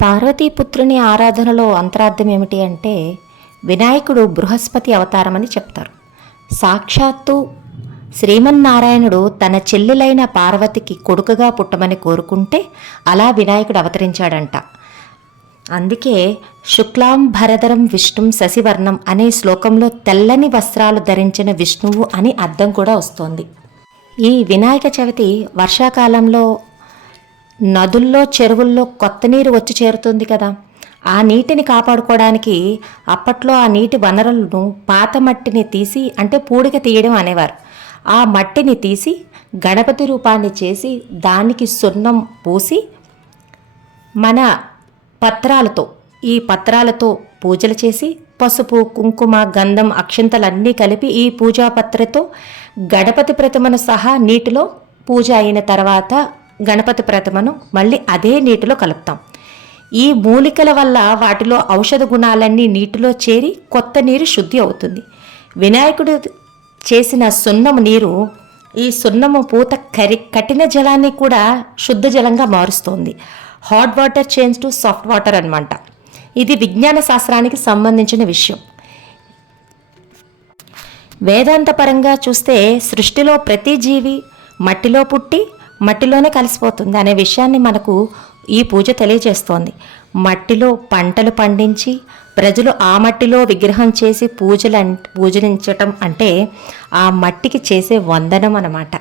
పార్వతీపుత్రుని ఆరాధనలో అంతరార్థం ఏమిటి అంటే వినాయకుడు బృహస్పతి అవతారమని చెప్తారు. సాక్షాత్తు శ్రీమన్నారాయణుడు తన చెల్లెలైన పార్వతికి కొడుకుగా పుట్టమని కోరుకుంటే అలా వినాయకుడు అవతరించాడంట. అందుకే శుక్లాం భరధరం విష్ణుం శశివర్ణం అనే శ్లోకంలో తెల్లని వస్త్రాలు ధరించిన విష్ణువు అని అర్థం కూడా వస్తోంది. ఈ వినాయక చవితి వర్షాకాలంలో నదుల్లో చెరువుల్లో కొత్త నీరు వచ్చి చేరుతుంది కదా. ఆ నీటిని కాపాడుకోవడానికి అప్పట్లో ఆ నీటి వనరులను పాత మట్టిని తీసి, అంటే పూడిక తీయడం అనేవారు. ఆ మట్టిని తీసి గణపతి రూపాన్ని చేసి దానికి సున్నం పూసి మన ఈ పత్రాలతో పూజలు చేసి పసుపు కుంకుమ గంధం అక్షింతలన్నీ కలిపి ఈ పూజాపత్రతో గణపతి ప్రతిమను సహా నీటిలో పూజ అయిన తర్వాత గణపతి ప్రతిమను మళ్ళీ అదే నీటిలో కలుపుతాం. ఈ మూలికల వల్ల వాటిలో ఔషధ గుణాలన్నీ నీటిలో చేరి కొత్త నీరు శుద్ధి అవుతుంది. వినాయకుడు చేసిన సున్నము నీరు ఈ సున్నము పూత కఠిన జలాన్ని కూడా శుద్ధ జలంగా మారుస్తోంది. Hot water change to soft water అన్నమాట. ఇది విజ్ఞాన శాస్త్రానికి సంబంధించిన విషయం. వేదాంతపరంగా చూస్తే సృష్టిలో ప్రతి జీవి మట్టిలో పుట్టి మట్టిలోనే కలిసిపోతుంది అనే విషయాన్ని మనకు ఈ పూజ తెలియజేస్తోంది. మట్టిలో పంటలు పండించి ప్రజలు ఆ మట్టిలో విగ్రహం చేసి పూజించటం అంటే ఆ మట్టికి చేసే వందనం అన్నమాట.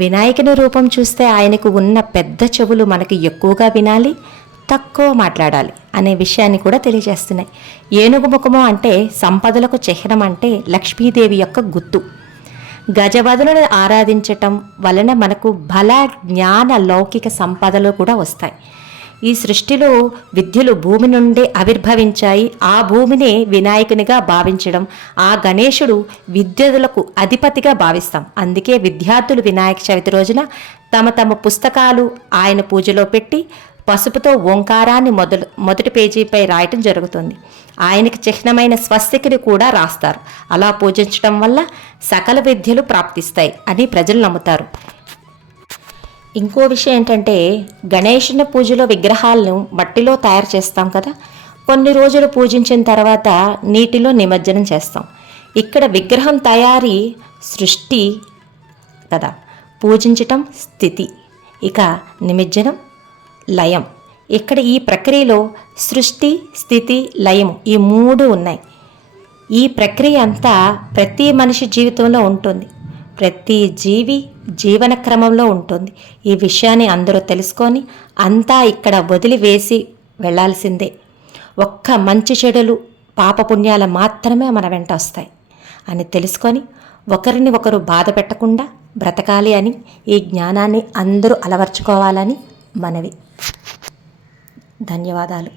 వినాయకుని రూపం చూస్తే ఆయనకు ఉన్న పెద్ద చెవులు మనకి ఎక్కువగా వినాలి, తక్కువ మాట్లాడాలి అనే విషయాన్ని కూడా తెలియజేస్తున్నాయి. ఏనుగు ముఖము అంటే సంపదలకు చిహ్నం, అంటే లక్ష్మీదేవి యొక్క గుర్తు. గజవదలను ఆరాధించటం వలన మనకు బల జ్ఞాన లౌకిక సంపదలు కూడా వస్తాయి. ఈ సృష్టిలో విద్యలు భూమి నుండే ఆవిర్భవించాయి. ఆ భూమిని వినాయకునిగా భావించడం, ఆ గణేశుడు విద్యలకు అధిపతిగా భావిస్తాం. అందుకే విద్యార్థులు వినాయక చవితి రోజున తమ పుస్తకాలు ఆయన పూజలో పెట్టి పసుపుతో ఓంకారాన్ని మొదటి పేజీపై రాయటం జరుగుతుంది. ఆయనకి చిహ్నమైన స్వస్తికిని కూడా రాస్తారు. అలా పూజించడం వల్ల సకల విద్యలు ప్రాప్తిస్తాయి అని ప్రజలు నమ్ముతారు. ఇంకో విషయం ఏంటంటే గణేశుని పూజలో విగ్రహాలను మట్టిలో తయారు చేస్తాం కదా. కొన్ని రోజులు పూజించిన తర్వాత నీటిలో నిమజ్జనం చేస్తాం. ఇక్కడ విగ్రహం తయారీ సృష్టి కదా, పూజించటం స్థితి, ఇక నిమజ్జనం లయం. ఇక్కడ ఈ ప్రక్రియలో సృష్టి స్థితి లయం ఈ మూడు ఉన్నాయి. ఈ ప్రక్రియ అంతా ప్రతి మనిషి జీవితంలో ఉంటుంది, ప్రతి జీవి జీవన క్రమంలో ఉంటుంది. ఈ విషయాన్ని అందరూ తెలుసుకొని అంతా ఇక్కడ వదిలివేసి వెళ్లాల్సిందే. ఒక్క మంచి చెడులు పాపపుణ్యాలు మాత్రమే మన వెంట వస్తాయి అని తెలుసుకొని ఒకరిని ఒకరు బాధ పెట్టకుండా బ్రతకాలి అని, ఈ జ్ఞానాన్ని అందరూ అలవర్చుకోవాలని మనవి. ధన్యవాదాలు.